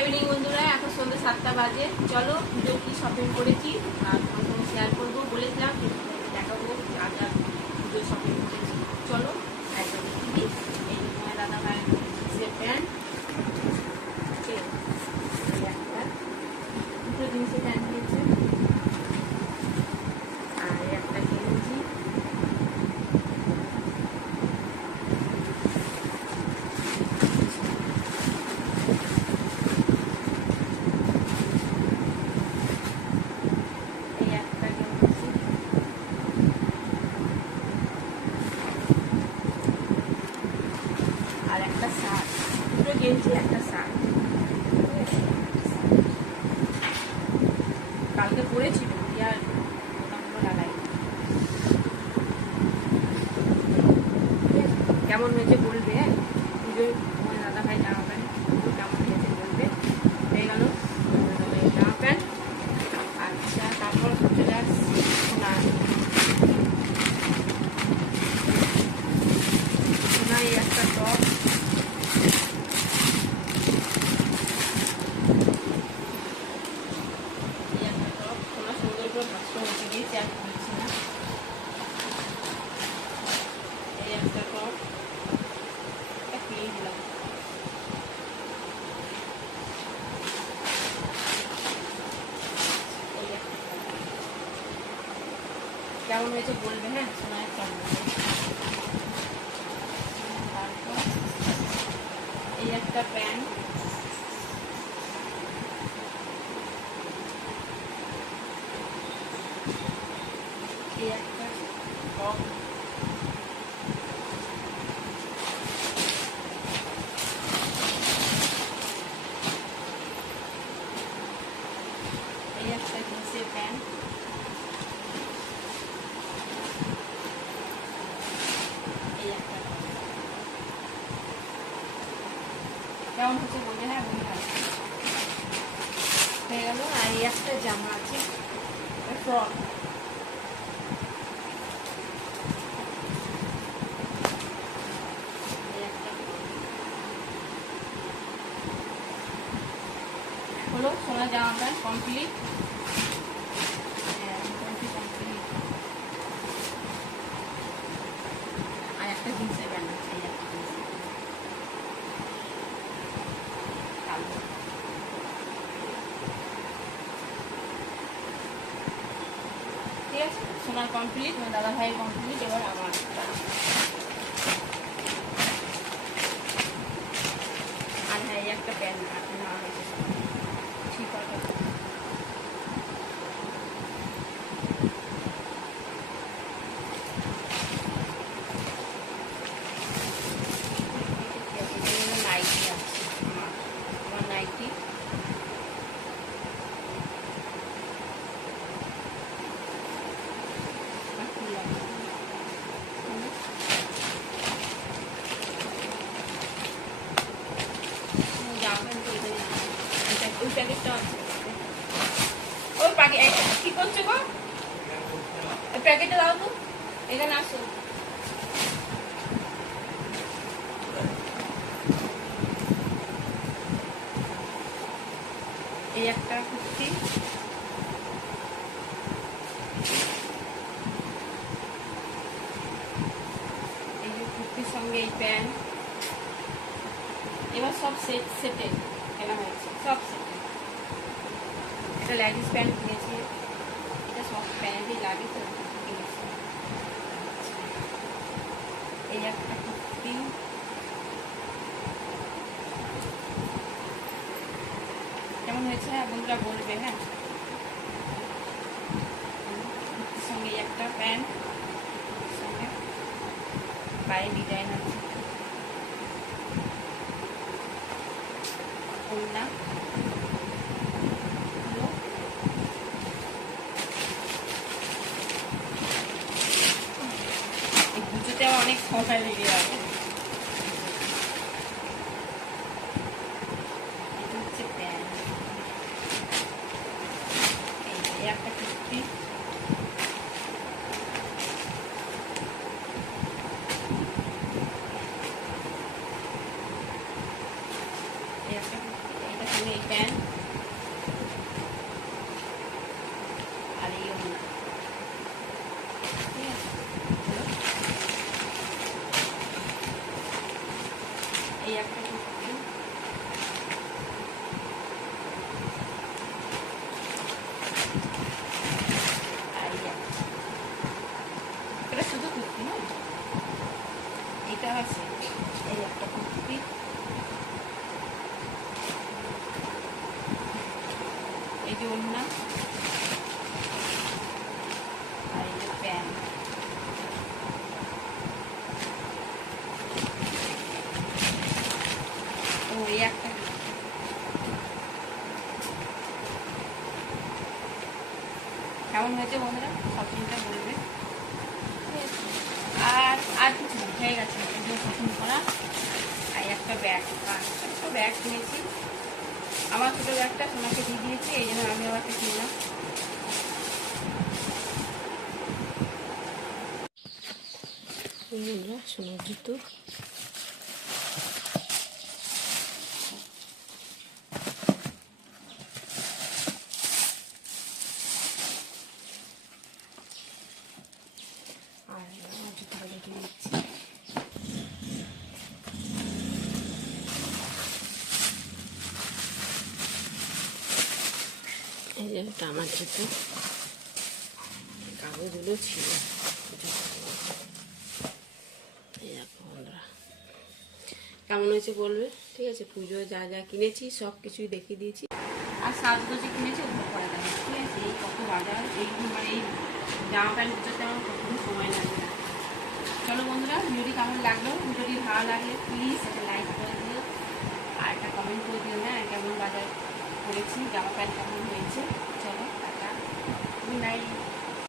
Evening বন্ধুরা। এখন সন্ধ্যে সাতটা বাজে। চলো ভিডিও কি শপিং করেছি। আর তোমার শেয়ার করব, বলেছিলাম দেখাবো যা ভিডিও শপিং করেছি চলো একদম দিই এই যে তোমার দাদা ভাইয়ের জিন্সের প্যান্ট এই একটা দুটো জিন্সের প্যান্ট দিয়েছে আর এই একটা গেঞ্জি এই একটা গেঞ্জি আর একটা শার্ট দুটো গেঞ্জি একটা শার্ট কালকে পরেছিল আর লাগাই। কেমন হয়েছে বলবে? হ্যাঁ পুজোর তোমার দাদা ভাই জামা প্যান্ট পুজো কেমন হয়েছে বলবে হয়ে গেল তোমার জামা প্যান্ট আচ্ছা তারপর চলে আসছি সোনা সোনা এই একটা টপ এই একটা টপ সোনা সুন্দর করে ভাস্কর হতে দিয়েছি আর খুলছি না এই একটা টপ এটা পেয়ে দিলাম এই একটা top। কেমন হয়েছে বলবে হ্যাঁ সোনায় কেমন এই একটা প্যান্ট এই একটা টপ এই একটা জিন্সের প্যান্ট এই একটা top। কেমন হচ্ছে বলবে হ্যাঁ বলবে হয়ে গেল আর এই একটা জামা আছে ফ্রক হলো সোনা জামাটা কমপ্লিট আর একটা জিন্সের প্যান্ট আছে এই একটা জিন্সের কালো ঠিক আছে সোনার কমপ্লিট দাদা ভাইয়ের কমপ্লিট এবার আমার আর হ্যাঁ এই একটা প্যান্ট না হয়েছে ঠিক আছে নাইটি আছে আমার আমার নাইটি আর খুললাম না। হুম। হুম, জামা প্যান্ট তো এখানে আছে। ওই প্যাক- ওই প্যাকেটটা কি করছ গো? প্যাকেটটা দাও এখানে আসো। এই একটা কুর্তি। এই যে কুর্তির সঙ্গে এই প্যান্ট। এবার সব সেট, সেটে কেনা হয়েছে সব সেটে এটা লেডিস প্যান্ট কিনেছি এটা সব প্যান্টই লাগে তো কিনেছি এই একটা কুর্তি কেমন হয়েছে বন্ধুরা বলবে হ্যাঁ কুর্তির সঙ্গে এই একটা প্যান্ট সঙ্গে পায়ে ডিজাইন আছে ওড়না হলো। এই পুজোতে অনেক সময় লেগে যাবে এটা হচ্ছে প্যান্ট এই যে একটা কুর্তি এই একটা কুর্তি, এটা সঙ্গে এই প্যান্ট আর এই ওড়না ঠিক আছে চলো। এই একটা কুর্তি। এটা শুধু কুর্তি না এটা আছে এই একটা কুর্তি এই যে ওড়না আর এই যে প্যান্ট ও এই একটা কেমন হয়েছে বন্ধুরা? শপিংটা বলবে। আর আর কিছু হয়ে গেছে শপিং করা। আর একটা ব্যাগ একটা ব্যাগ কিনেছি। আমার ছোটো ব্যাগটা সোনাকে দিয়ে দিয়েছি, এই জন্য আমি আবার কিনলাম। সোনার জুতো আর আমার জুতোটা দেখে নিচ্ছি কাগজগুলো ছিল। কেমন হয়েছে বলবে? ঠিক আছে, পুজো যা যা কিনেছি, সব কিছুই দেখিয়ে দিয়েছি। আর সাজগোজে কিনেছি, ওগুলো পরে দেবে ঠিক আছে, এই কত বাজার, এই মানে এই জামা প্যান্ট গুছোতে আমার কতদিন সময় লাগবে? না চলো বন্ধুরা, ভিডিওটি কেমন লাগল? ভিডিওটি ভালো লাগলে প্লিজ একটা লাইক করে দিও, আর একটা কমেন্ট করে দিও হ্যাঁ কেমন বাজার করেছি, জামা প্যান্ট কেমন হয়েছে। 1990.